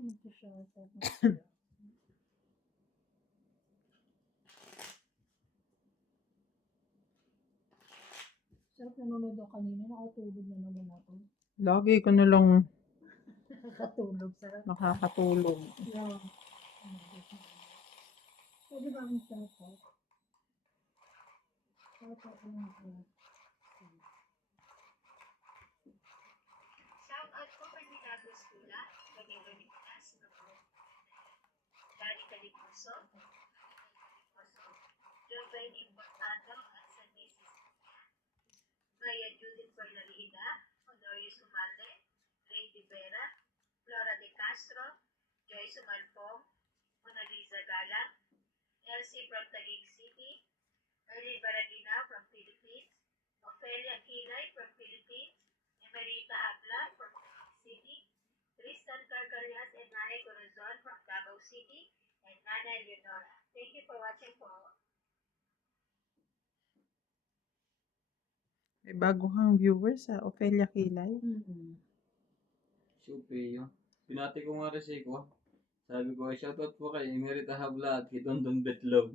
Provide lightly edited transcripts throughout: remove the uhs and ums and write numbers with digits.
Magsa-shoutout na. Sarap nanonood ako kanina. Nakatulog na naman ako. Lagi ko na lang Nakatulog. Sarap. makakatulog. Yeah. Pwede ba akong shoutout? Shoutout lang ako. Shoutout po kay Minato Skula, kanyang Pilipinas, Dari Calipuso, Joven Importado at San Mrs. Maya Judith Forlalida, Honorio Sumate, Ray De Vera, Flora De Castro, Joy Sumalpong, Mona Lisa Galang, Elsie from Taguig City, Erlin Baragina from Philippines, Ofelia Kilay from Philippines, Emerita Abla from Taguig City, Tristan Carcarias and Nanay Corazon from Davao City, and Nanay Leonora. Thank you for watching po. May bago kang viewers sa Ofelia Kilay. Supe yun. Pinati ko nga rin si ko. Sabi ko, shoutout po kay Emerita Habla at kay Dondon Betlog.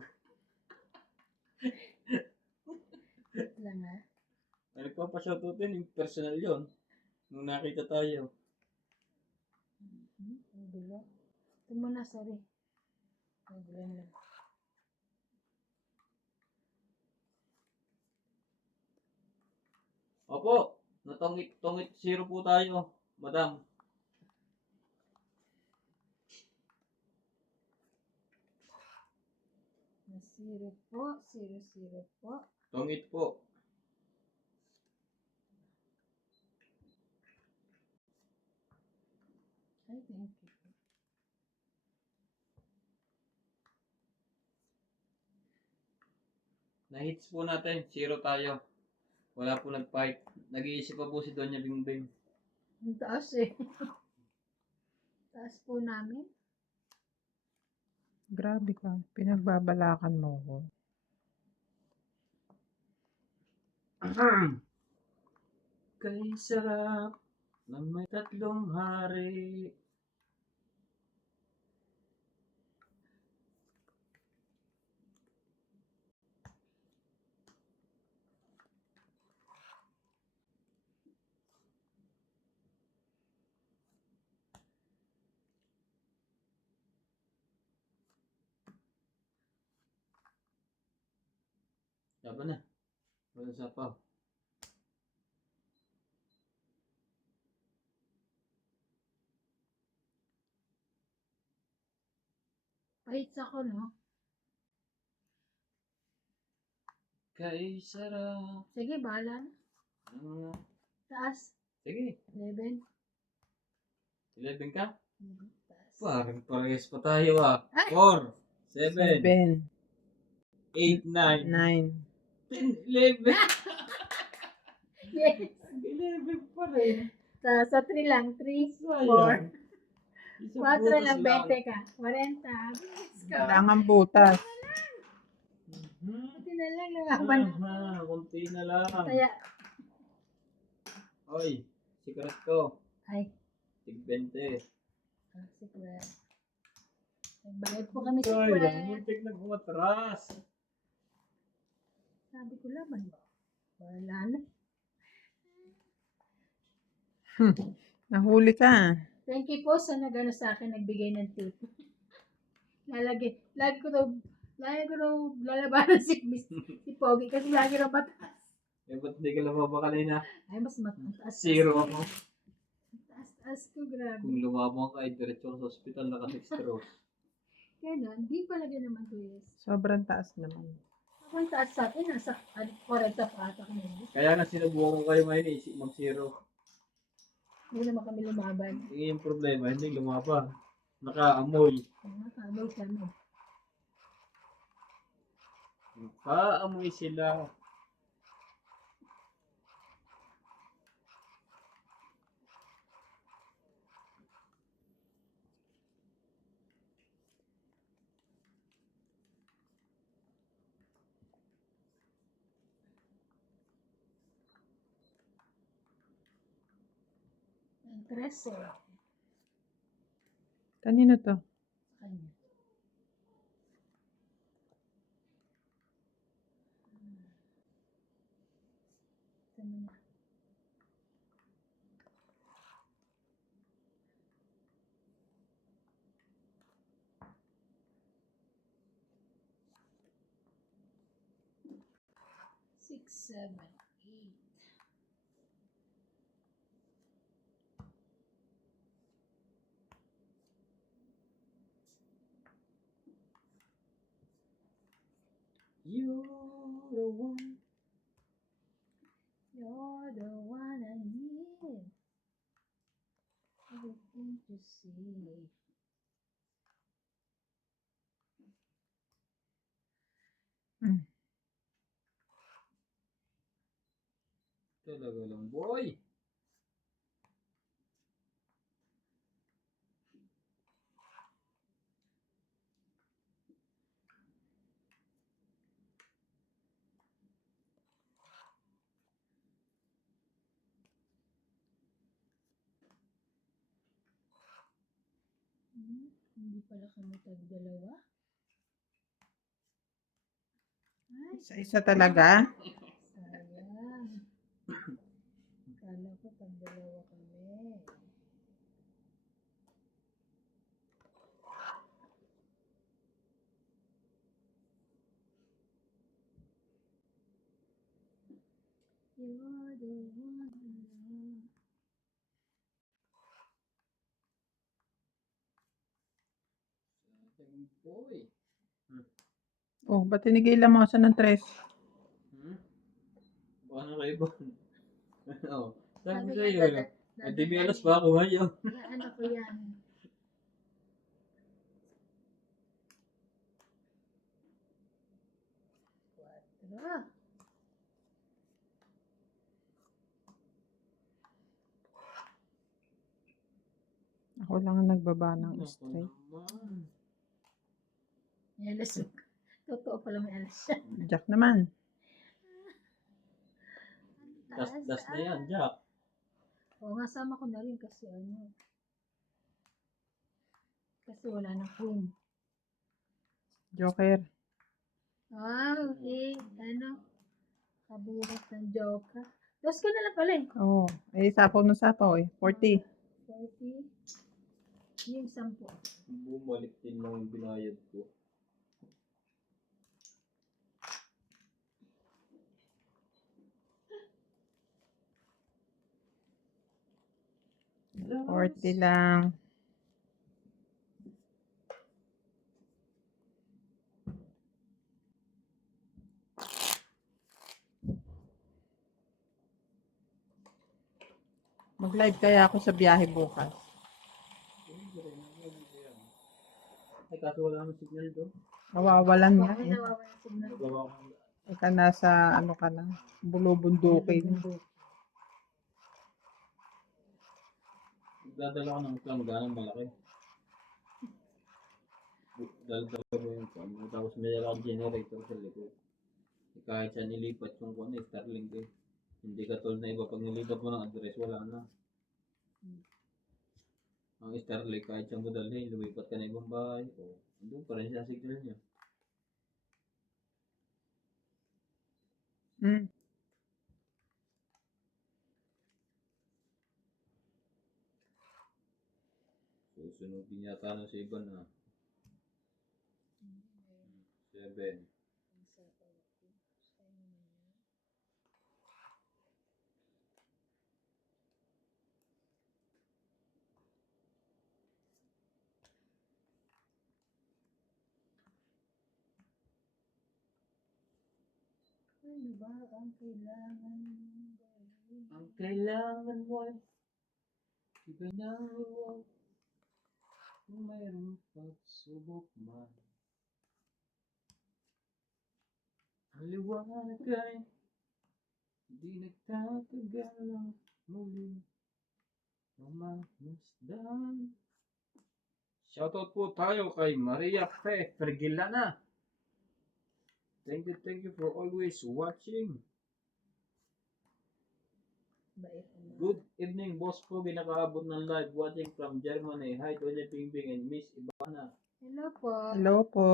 Lang ha. Ay, nagpapashoutout din, yung personal yun. Nung nakita tayo. Ang gulo. Ito muna, sorry. Ang gulo lang. Opo, natongit zero po tayo, madam. Zero po. 0-0 po. Tongit po. Ay, thank you. Na-hits po natin, zero tayo. Wala po nag-fight. Nag-iisip pa po si Doña Bingbing. Ang taas eh. Taas po namin. Grabe ka. Pinagbabalakan mo ko. Kay sarap na may tatlong hari. Laban na. Wala sa pa. Pahits ako, no? Kay sarap. Sige, bahala na. Taas. Sige, 11. 11 ka? Taas. Parang parehas pa tayo ah. Ay! 4, 7, 7, 8, 9, 9. 10, 11. Yes. 11 pa rin. Sa 3 lang. 3, 4. Sayang. 4 lang, 20 ka. 40. Let's go. Kailangan butas. Buti na lang, lumaban na. Kunti na lang. Kaya, Oy, secret ko. ay, Tig 20. si Kuya. Nagbayad po kami si Ay, Kuya. muntik na kumatras. Sabi ko laban ba? Wala na. Nahuli ka. Thank you po sa nagano sa akin, nagbigay ng tip. Lagi ko daw lalabanan si Pogi kasi lagi raw mataas. Eh, ba't hindi ka lumaba kanina? Ay, mas mataas. Zero ako. Taas ko, grabe. Kung lumabang ka, ay diretso ka sa ospital, naka-dextrose. Kaya hindi palagi naman to yes. Sobrang taas naman. Ako yung taas sa akin, nasa 40 pa ata kami. Kaya nga sinubukan ko kayo ngayon, mag-zero. Hindi naman kami lumaban. Yung problema, hindi lumaba. Nakaamoy. Nakabay kami. Nakaamoy sila. Ang 13. Kanino to? Kanya. Tama na. Six, 7, 8. You're the one. You're the one I need. Everything to see. Hmm. Talaga lang, boy. Hindi pala kami tag-dalawa. Ay, Isa-isa talaga? sayang. Kala ko tag-dalawa kami. You're the one I love. Talagang boy. Oh, ba't tinigilan mo sa ng 3? Baka na kayo ba? Oo. Sabi Sabi sa nga, iyo, hindi may alas dadaan pa ako ngayon. eh. Ano ko yan? Quatro. Ako lang ang nagbaba ng Ako straight. naman. May alas. Totoo pala may alas siya. Jack naman. Das na yan, Jack. Oo nga, sama ko na rin kasi ano. Kasi wala na queen. Joker. Ah, okay. Ano? Kabuhat ng joker. Dos ko na lang pala eh. Oh, sapaw na sapaw eh. 40. 40. Yung 10. Bumalik din lang yung binayad ko. Forty lang. Mag-live kaya ako sa biyahe bukas. Ay, kaso wala namang signal doon. Nawawalan nga Bakit eh. nawawala yung signal? Nagawa ko. Ika nasa ano ka na. Bulubundukin. Dadala ko ng langganang malaki. Dala ko yung kwan. Tapos may dala akong generator sa likod. Kahit saan nilipat yung kwan eh, Starlink eh. Hindi katulad na iba, pag nilipat mo ng address, wala na. Ang Starlink, kahit saan mo dalhin, lumipat ka na ibang bahay. O, andun pa rin siya signal niya. Hmm. Susunod din yata ng sa iba na. 7. Ano ba ang kailangan mong gawin? Ang kailangan mo ay iba na huwag kung mayroong pagsubok man. Ang liwanag ay hindi nagtatagal ang muling mamasdan. Shoutout po tayo kay Maria Fe Fergilana. Thank you for always watching. Bait naman. Good evening, Boss Kobe. Nakaabot ng live watching from Germany. Hi, Tony Pingbing and Miss Ivana. Hello po. Hello po.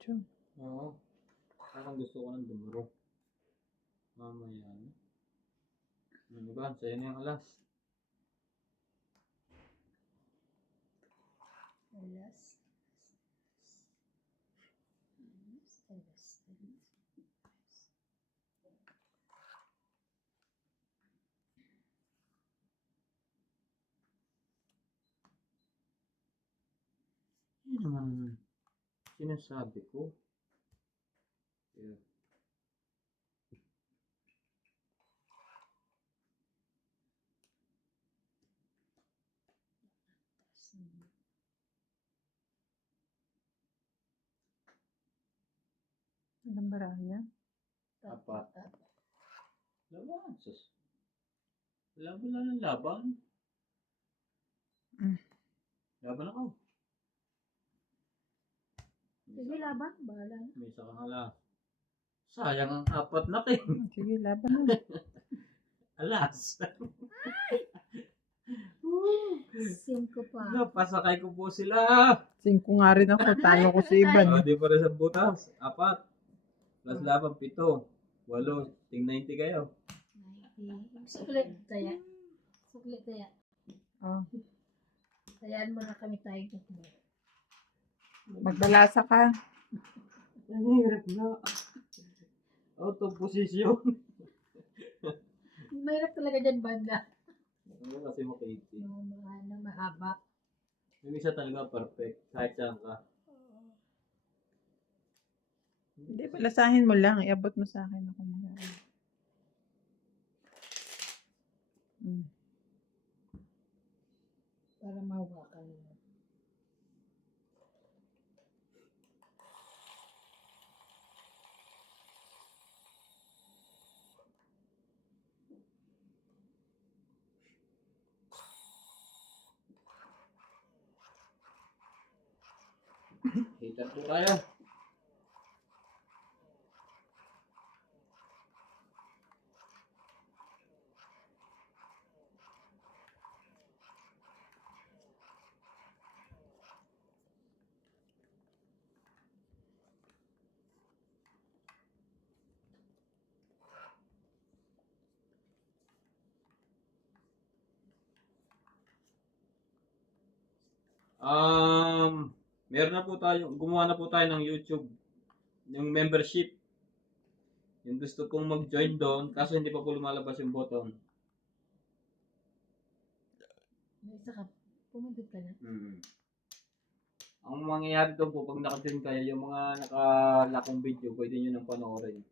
Tiyo. Oo. Parang gusto ko ng dumuro. Mamaya na. Ano ba? Sa'yo na yung alas. Alas. Yun naman sinasabi ko. Yeah. Anong barahan niya? Apat. Laban. Sus. Laban lang ng laban. Mm. Laban ako. Sige, laban. Bahala na. May isa kang alas. Sayang ang apat na king. Sige, laban na. Alas. 5 pa. Napasakay ko po sila. 5 nga rin ako. Talo ko si Ivan. Oh, di pa rin sa butas. 4. Plus laban, 7. 8. Ting 90 kayo. Suklit taya. Suklit taya. Oh, Tayaan mo na kami tayo. magbalasa ka. Nanghirap na. Out of position. Mahirap talaga dyan banda. Ano kasi makiti. Mahaba. Yung isa talaga perfect. Kahit saan ka. Hindi, balasahin mo lang. Iabot mo sa akin ako mga. Para mahawakan mo. Hater po tayo. Meron na po tayo, gumawa na po tayo ng YouTube, yung membership. Yung gusto kong mag-join doon, kaso hindi pa po lumalabas yung button. May isa ka. Pumindot ka na. Ang mangyayari doon po, pag naka-join kayo, yung mga nakalakong video, pwede nyo nang panoorin.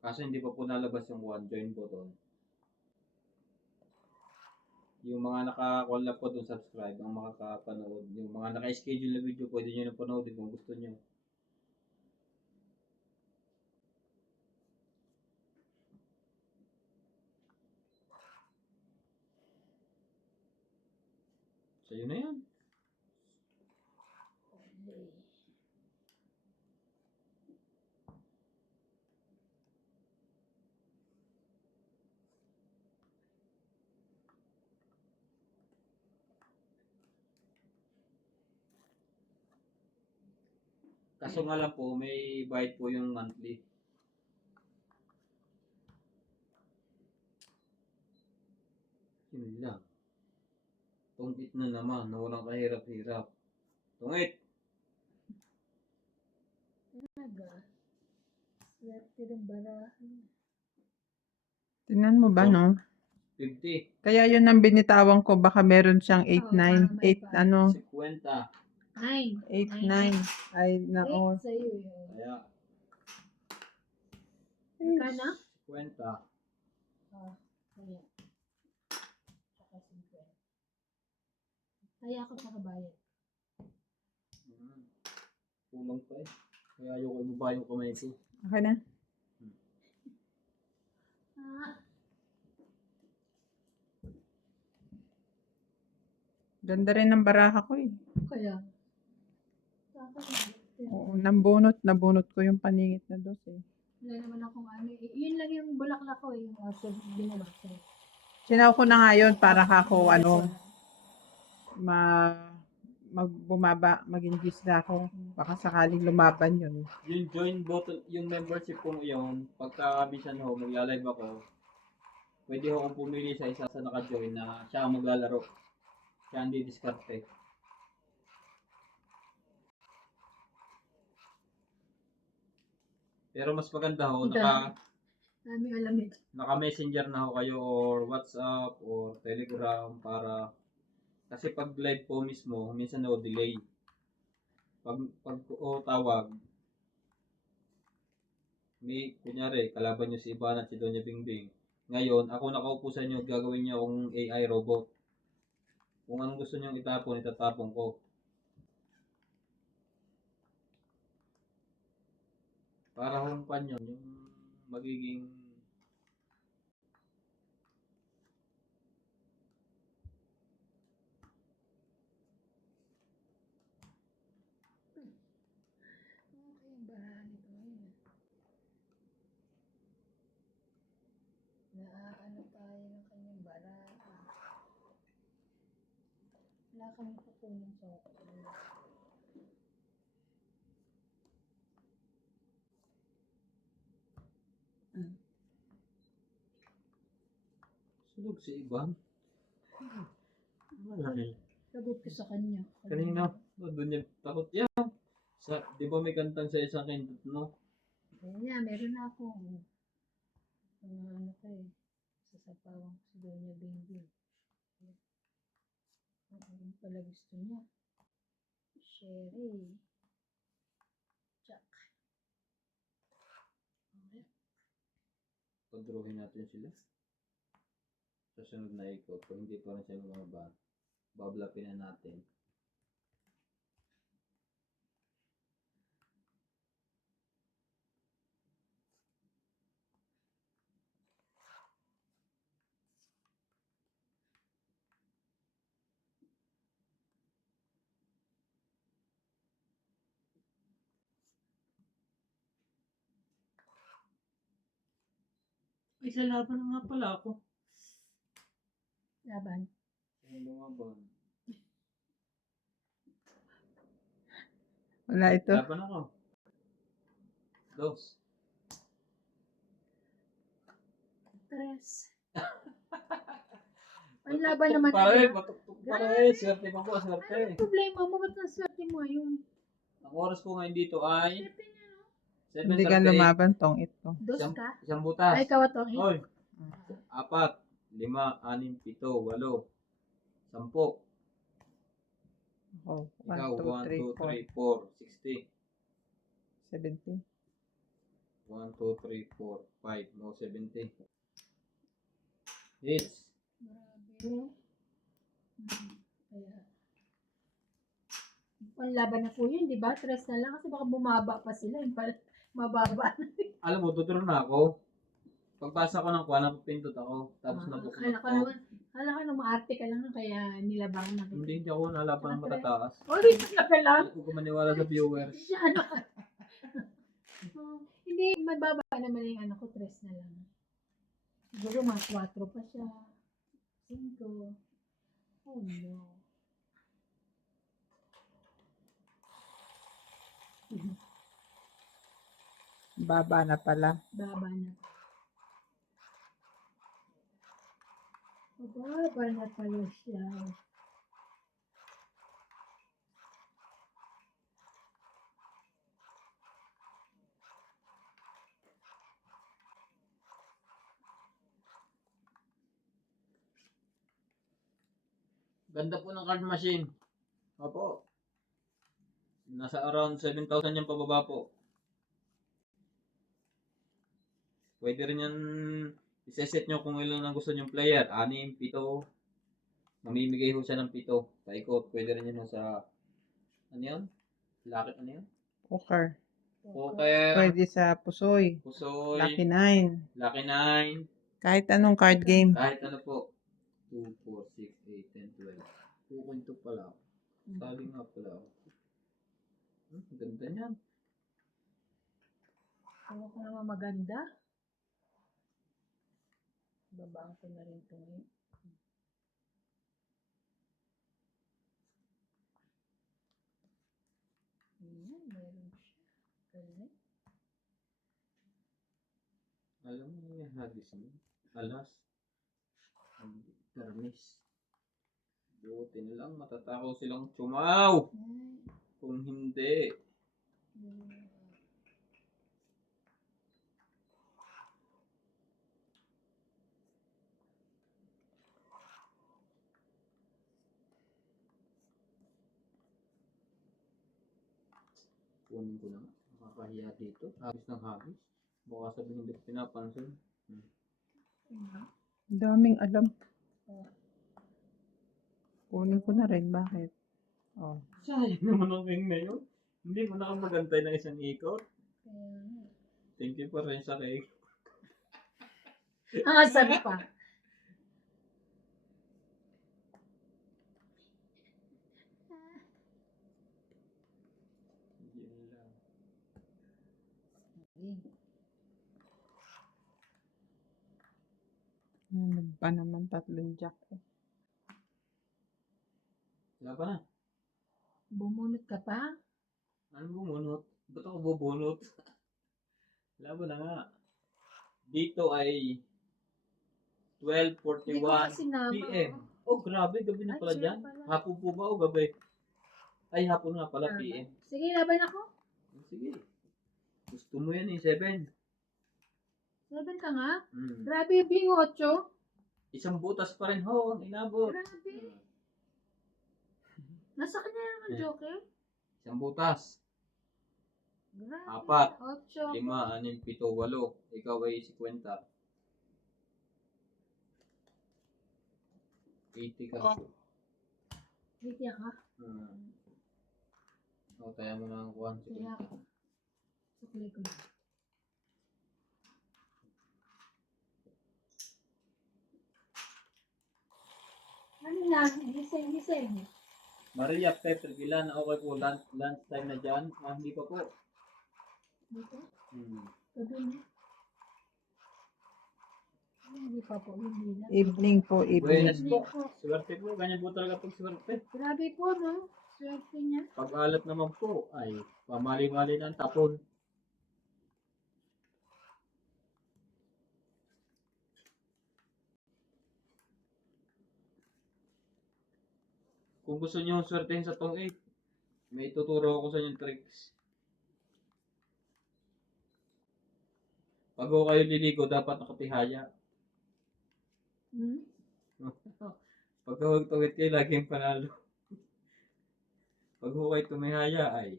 Kaso hindi pa po nalabas yung join button. Yung mga naka-call po doon, subscribe, ang makakapanood. Yung mga naka-schedule na video, pwede nyo nang panoodin kung gusto nyo. So, yun na yan. Kaso nga lang po, may bayad po yung monthly. Yun lang. Tungit na naman, na walang kahirap-hirap. Tungit! Talaga. Swerte ng barahan. Tingnan mo ba, no? 50. Kaya yun ang binitawan ko. Baka meron siyang 8-9. 8 ano? 50. 9. 8-9. Ay, nako. 8 sa'yo yun. Kaya, Magkano? 50. Oh, kaya. Saka 50. Kaya ako sa kabayan. Kulang pa eh. Kaya ayoko ibaba yung kamay ko. Okay na. Ah, Ganda rin ng baraha ko eh. kaya. Kakalimutan. Oo, nabunot ko yung paningit na dos eh. Wala naman akong ano. Yun lang yung bulaklak ko eh. Yung aso, binabasa. Sinaw ko na nga yun para kako maging gisla ako. Baka sakaling lumaban yun. Yung join button, yung membership kong iyon, pagka-bisan ho, magla-live ako, pwede ho akong pumili sa isa sa naka-join na siya ang maglalaro. Siya ang didiskarte. Pero mas maganda ho, Dami alamit. naka-messenger na ho kayo or WhatsApp or Telegram para kasi pag live po mismo, minsan ho delay. Pag o tawag, may kunyari, kalaban nyo si Ivan at si Doña Bingbing. Ngayon, ako nakaupo sa inyo, gagawin niyo akong AI robot. Kung anong gusto nyo itapon, itatapon ko. Para humpan yun, yung magiging Okay, yung barahan ito ngayon. Naaano tayo ng kanyang baraha. Wala kami kukunin sa sulog si Ivan. Wala rin. Sagot ko sa kanya. Kanina, doon yung takot yan. Di ba may kantang sa isang kindot, no? Ayan, meron na ako. Ano ko eh. Sasapawang ko si Doña Bingbing. Ang pala gusto niya. Sherry. Jack. Okay. Pagdruhin natin sila. Sa sunod na ikot, kung hindi pa rin sila lumaba, bablapin na natin. Ay, sa laban na nga pala ako. Laban. Ay, lumaban. Wala ito. Laban ako. Dos. Tres. Ang laban naman Patuktok pa rin. Swerte pa po, swerte. Anong problema mo? Ba't ang swerte mo yun? Ang oras ko ngayon dito ay Swerte niya, no? Hindi ka 7:38. lumaban tong ito. Dos ka? Isang butas. Ay, ikaw ito. Oy. 4, 5, 6, 7, 8, 10. Oh, Ikaw, 1, 2, 3, 4, 4, 60. 70. 1, 2, 3, 4, 5, no, 70. Hits. Grabe. Kaya, panlaban na po yun, di ba? Tres na lang kasi baka bumaba pa sila. Yung pala, mababa. Alam mo, tuturo na ako. Pagpasa ko ng kuha, napapindot ako. Tapos Akala napupindot ko ko. naman, akala ko naman maarte ka lang kaya nilabangan na kita. Hindi ako nalaban ng matataas. Oh, di talaga lang. Hindi ko maniwala sa viewers. Siya, ano ka? Hindi, mababa naman yung ano ko, tres na lang. Siguro mga 4 pa siya. 5. Oh no. Baba na pala. Baba na. Baba na pala siya. Ganda po ng card machine. Opo. Nasa around 7,000 yung pababa po. Pwede rin yan iseset nyo kung ilan ang gusto nyong player. 6, 7. Mamimigay ho siya ng 7. Paikot. Pwede rin yan sa ano yan? Lakit ano yan? Poker. Poker, Pwede sa Pusoy. Pusoy, Lucky 9. Lucky 9, Kahit anong card game. kahit ano po. 2, 4, 6, 8, 10, 12. 2.2 pala ako. Sabi nga pala ako. Ganda niyan. Ako ko naman maganda. Babaan ko na rin ito ngayon. Ayan, meron siya. Galing. Alam mo yung hagis mo? Alas. Ang permis. Buti na lang matatakaw silang tsumaw. Ay, Kung hindi. Kunin ko na nga. Makakahiya dito. Hagis ng hagis. Baka sabihin hindi ko pinapansin. Ang daming alam. Kunin ko na rin. Bakit? Oh. Sayang naman ang king na yun. Hindi mo na magantay ng isang ikot. kaya nga. Thank you pa rin sa cake. Ah, sabi pa. Yun lang. Ano ba naman 3 jack eh. Wala pa na. Bumunot ka pa? Ano bumunot? Ba't ako bubunot? Labo na nga. Dito ay Hindi ko 12:41 kasi nama. PM. Oh, grabe. Gabi na Ay, pala siya dyan. pala. Hapon po ba o gabi? Ay, hapon nga pala Ah, PM. Sige, laban ako. Sige. Gusto mo yan eh, 7. Laban ka nga. Hmm. Grabe, bingo 8. Isang butas pa rin ho, ang inabot. Grabe. Nasa kanya naman, Eh. Joker. Isang butas. Grabe. 4, 8. 5, 6, 7, 8. Ikaw ay 50. 80 ka. Hindi ka. O, tayo mo na ang kuhan. Kaya ako. Sukli ko. Ano lang, gising. Maria Pepper, ilan na okay po? Lunch time na dyan? Ah, hindi pa po. Dito? Hmm. Gabi na. Hindi pa po, hindi na. Evening po, evening. Buenas po. Swerte po. Ganyan po talaga pag swerte. Grabe po, no? Swerte niya. Pag-alat naman po, ay pamali-mali ng tapon. Kung gusto niyo swertehin sa tong 8, may tuturo ako sa inyong tricks. Pag ho kayo liligo, dapat nakatihaya. Hmm? Pag huwag-tuwid kayo, laging panalo. Pag ho kayo tumihaya, ay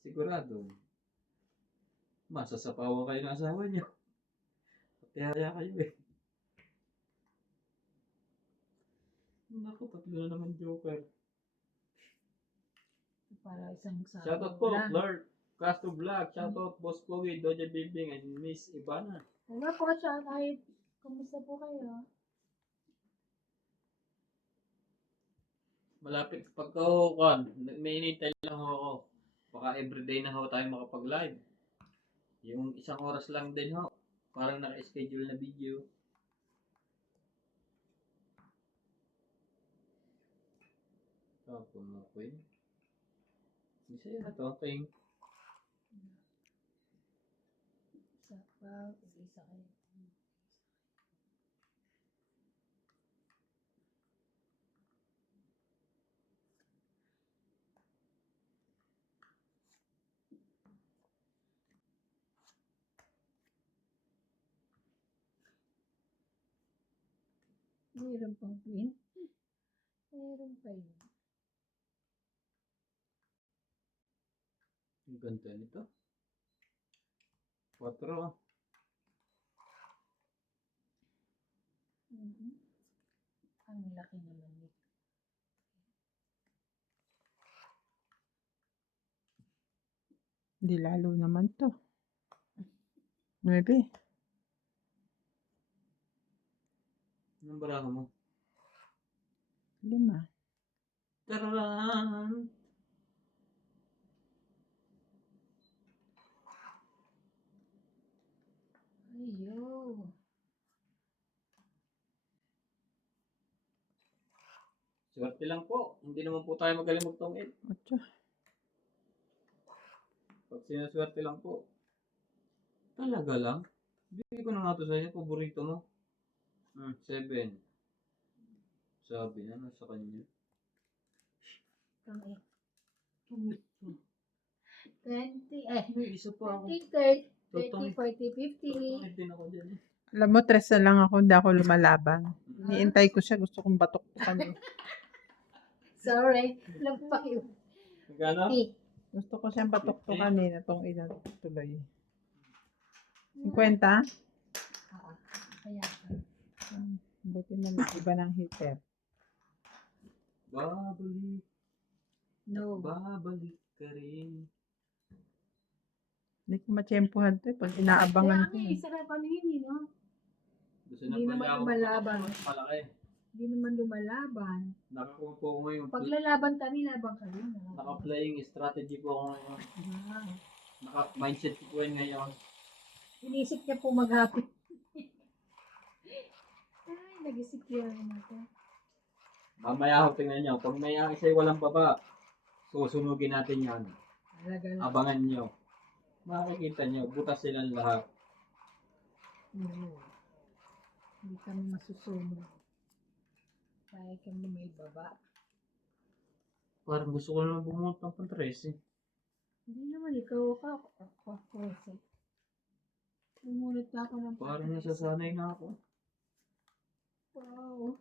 sigurado masasapawan kayo ng asawa niyo. Tihaya kayo eh. Naku, 3 na naman joker. Para isang sa... Shoutout po, Lord Castro Vlog. Shoutout, Boss Pogi, Doja Bimbing, and Miss Ivana. Hello po, siya kahit kumusta po kayo? Malapit pagkahukan, may inintay lang ho ako. Baka everyday na ho tayo makapag-live. Yung 1 oras lang din ho. Parang naka-schedule na video. Tapos mo ko yun. Isa yun na to, king. Isa pa, isa kayo. Mayroon pang queen. Mayroon pa yun. Ang ganda nito. 4. Ang laki naman nito. Hindi lalo naman to. 9. Anong baraha mo? 5. Tararan! Ayo. Swerte lang po. Hindi naman po tayo magaling magtungit. 8. Pag sinaswerte lang po. Talaga lang? Bigay ko na nga to sa'yo. Paborito mo. 7. Sabi na, nasa kanya. Ang 20, May isa pa ako. 20, 30, Totoo. 40, 50. Tutungit din ako dyan eh. Alam mo, 3 na lang ako. Hindi ako lumalaban. Iniintay ko siya. Gusto kong batok-tukan eh. Sorry. Lampak yun. Magkano? 50. Gusto ko siyang batok-tukan eh. Itong ilan tuloy. 50? Oo. Kaya. Buti na iba ng heater. Babalik. No. Babalik ka rin. Hindi ko matsyempohan to eh. Pag inaabangan ko Kaya eh. isa na panini, no? Gusto na Hindi pala naman ako lumalaban. mas malaki. Hindi naman lumalaban. Nakakuha po ako ngayon. Pag lalaban kami, laban kami. Naka-playing strategy po ako ngayon. Ah. Naka-mindset ko po yun ngayon. Inisip niya po maghapon. Ay, nag-isip niya rin ako. Mamaya ako tingnan nyo. Pag may isa'y walang baba, susunugin natin yan. Talaga lang. Abangan nyo. Makikita nyo, butas silang lahat. Hindi kami masusunod. Kaya kami may baba. Parang gusto ko naman bumunot ng pang-13. Hindi naman, ikaw ako. Umunot na ako ng Parang nasasanay na ako. Wow.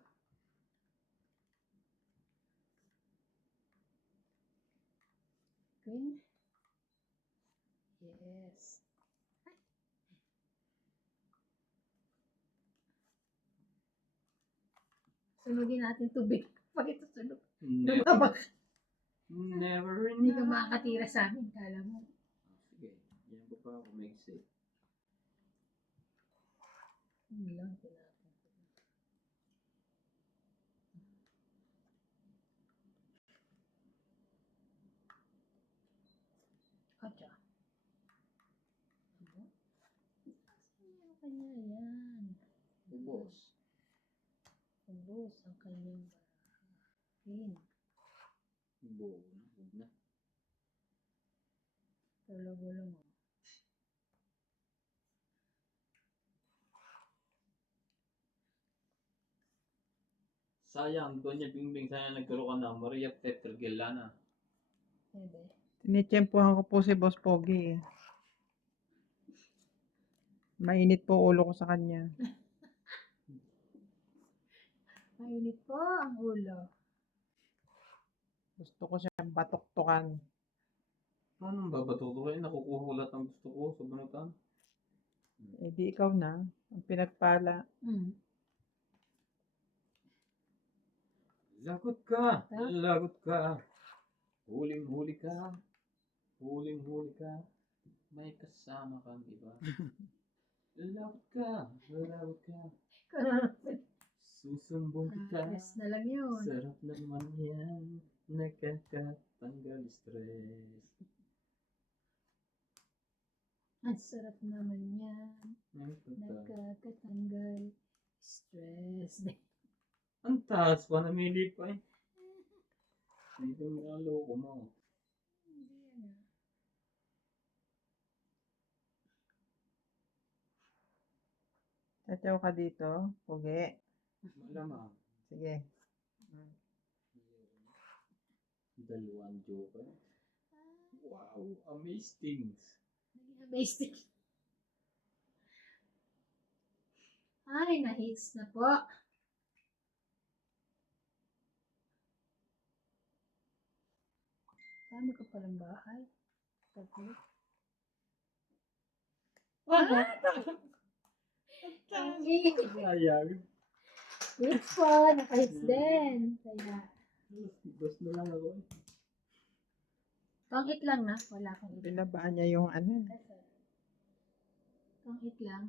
Green? Yes. Sunugin natin tubig. Pag ito sunog. Never, never Hindi ka makakatira sa amin, kala mo. Sige, yan ko pa ako make safe. Hindi lang tinapon ko. Katsa. Ano? Ano kanya yan? Ubos. Ubus ang kanyang barahin. Buo na, huwag na. Tulog-ulong. Sayang, Doña Bingbing, sana nagkaroon ka na. Maria Petrogellana. Pwede. Tinitsyempohan ko po si Boss Pogi eh. Mainit po ulo ko sa kanya. Mainit po ang ulo. Gusto ko siyang batok-tukan. Anong babatutukin? Nakukuha ko lahat ng gusto ko sa banutan. Eh di ikaw na. Ang pinagpala. Lagot ka! Lagot ka! Huling-huli ka! Huling-huli ka! May kasama kang iba. Lagot ka! Lagot ka! Susumbong kita. Yes na lang yun. Sarap naman yan. Nakakatanggal stress. Ang sarap naman yan. Nakakatanggal. Nakakatanggal stress. Ang taas pa, namili pa eh. Dito mo ang loko mo. Tatyaw ka dito, Pogi. Malamang. Sige. Dalawang joker. Wow, amazing. Amazing. Ay, na-hits na po. Paano ka palang bahay? Tatlo. Sayang. Hits po, naka-hits din. Kaya, Dos na lang ako eh. Pang-it lang na. Wala akong it. Binabaan niya yung ano. Pang-it lang.